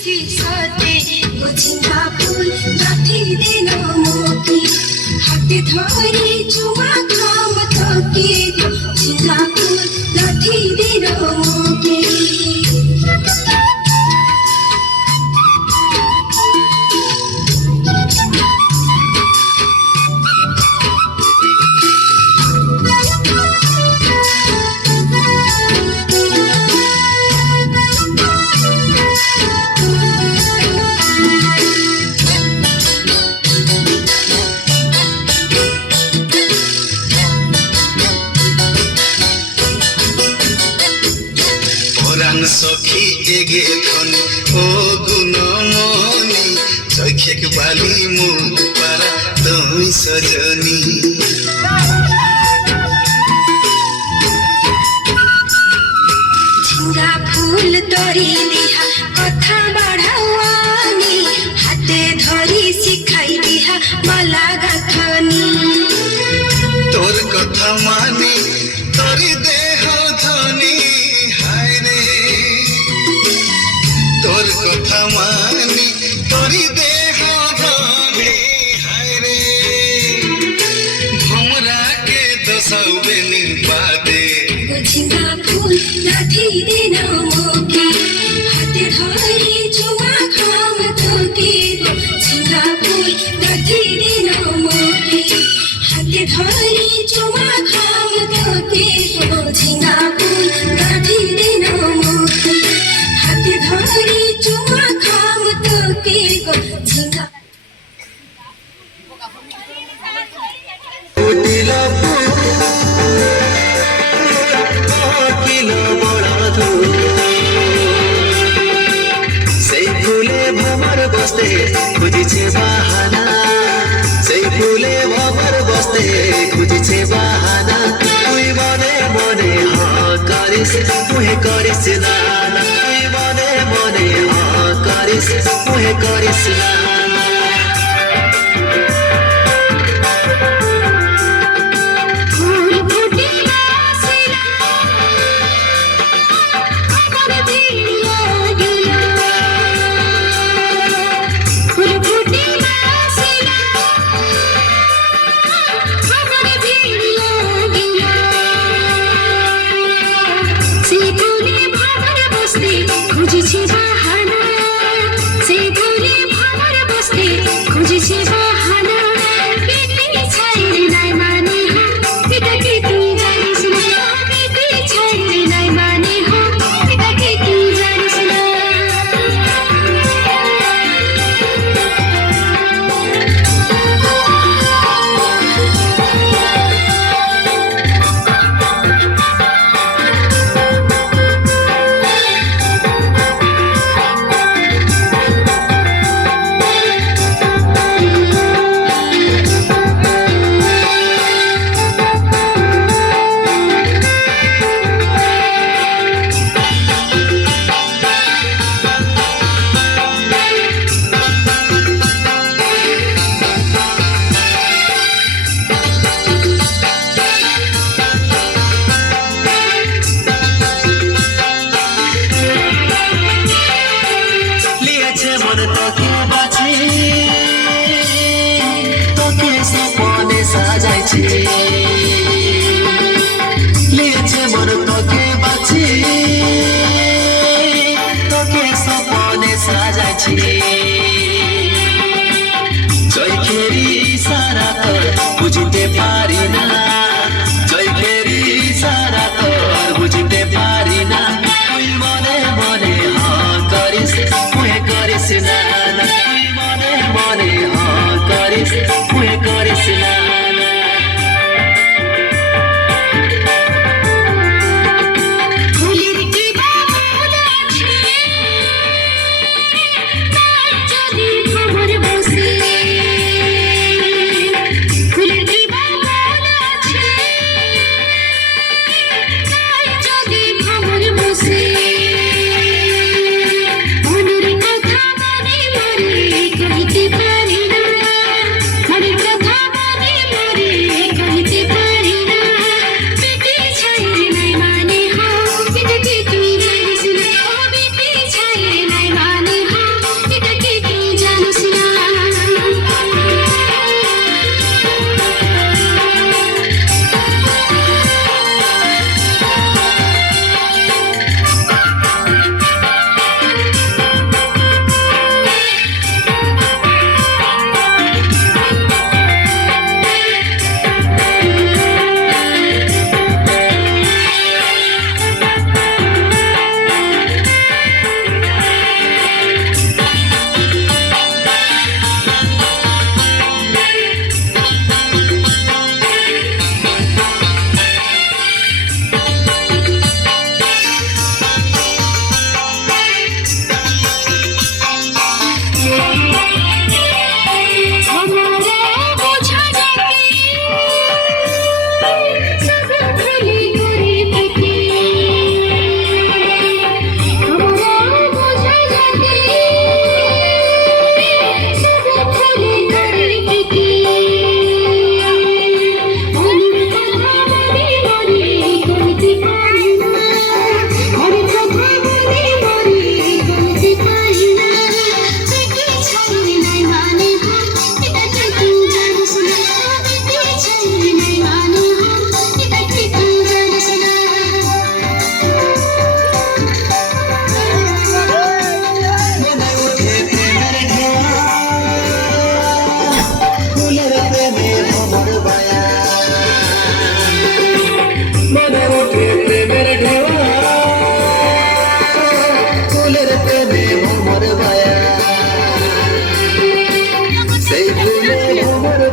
সিসাতে গোছিনা ফুল গাঁথি দিন মুখি হাতে ধরে চুমা খাম তোকে গোছিনা ফুল গাঁথি দিন মুখি সখী এগে ধন ও গুণমণি চৈখেক বালি মুখ পারা তুমি সজনী ঝিঙ্গা ফুল তরি দিহা কথা বাড়াওয়ানি হাতে ধরি শিখাই দিহা মালা গাঁথনি তোর কথা মানে তরি দেহ ধনী হায় রে তোর কথা মানে তরি দেহ ধনী হায় রে ভমরাকে দশাউবে নিপাদে ঝিঙ্গা ফুল গাঁথি দিন মুখি হাতে ধরি চুমা খাম তোকে ঝিঙ্গা ফুল গাঁথি দিন মুখি হাতে ধরি চুমা খাম তোকে ঝিঙ্গা ফুল গাঁথি দিন মুখি হাতে ধরি চুমা খাম তোকে ঝিঙ্গা খুঁজিছে বাহানা সেই ফুলে ভবর বসতে খুঁজিছে বাহানা তুই মনে মনে করিস তুই করিস না তুই মনে মনে করিস তুই করিস না খুঁজেছি বাহানা সেই ফুলে ভবর বসতে খুঁজেছি বাহানা পেতে ছাইরে নাই মানে হা এটাকে তুই জানিস না পেতে ছাইরে নাই মানে হা এটাকে তুই জানিস না লিয়েছে মন তোকে বাছি তোকে সপনে সাজাইছি চৈখেরি ইশারা তোর বুঝতে পারি না চৈখেরি ইশারা তোর বুঝতে পারি না তুই মনে মনে করিস তুই করিস না তুই মনে মনে করিস তুই করিস না মনের কথা মানে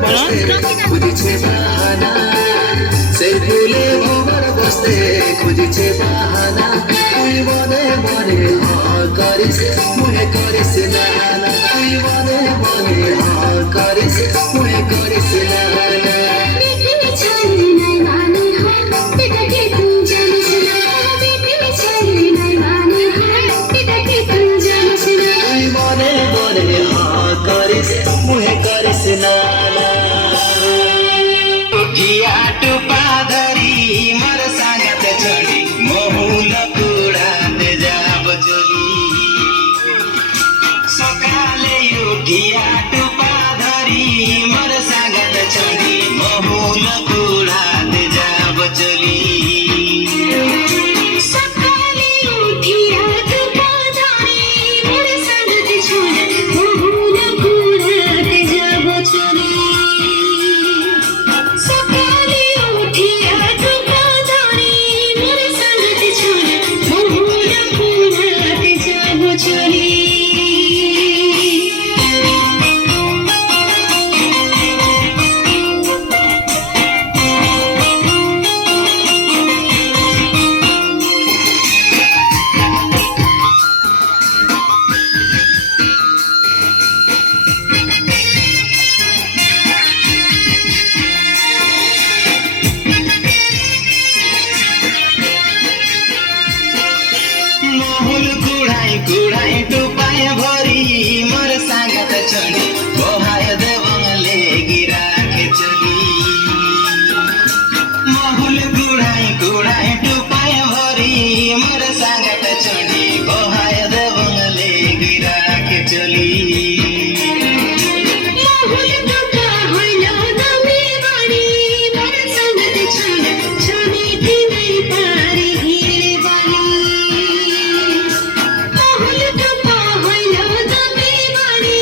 খুঁজছে বাহানা সেই ফুলে ভোমর বসতে খুঁজছে বাহানা তুই মনে মনে করিস মুহে করিস না তুই মনে মনে করিস মুহে করিস না বিপিনি ছাড়লে নাই মানে হয় এটা কি তুই জানিস না বিপিনি ছাড়লে নাই মানে হয় এটা কি তুই জানিস না তুই মনে মনে করিস মুহে করিস না उठिया टुपा धरी मर सांगत चढ़ी मोहुल कुड़ाते जाब चली सकाले उठिया टुपा धरी मर सांगत चढ़ी मोहुल कुड़ाते जाब चली সকালে উঠিয়া টুপা ধরে মোর সাথে ছোড়ে বহুল ঘুরাতে যাব চলে সকালে উঠিয়া টুপা ধরে মোর সাথে ছোড়ে বহুল ঘুরাতে যাব চলে मोहुल कुड़ाई कुड़ाई टुपाय भरी मर सांगत चढ़ी बहाय देवले गिरा के चली मोहुल कुड़ाई कुड़ाई टुपाय भरी मर सांगत चढ़ी बहाय देवले गिरा के चली বহুল টুপা হইল দামি বাড়ি মোর সাথে ছোড়ে ছবিতে নাই পারে ঘিরে বালি বহুল টুপা হইল দামি বাড়ি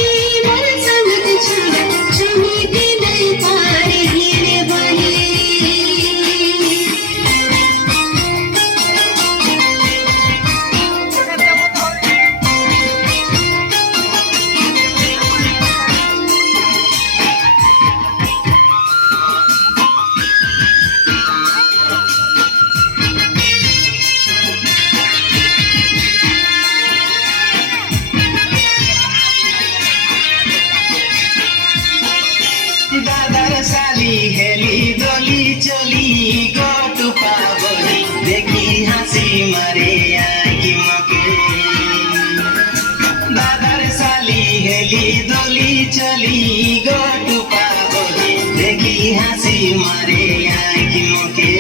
মোর সাথে ছোড়ে ছবিতে নাই পারে ঘিরে বালি दादर साली हेली दोली चली गोटू पावली देखी हंसी मारे आँखी मके दादर साली हेली दोली चली गोटू पावली देखी हंसी मारे आँखी मके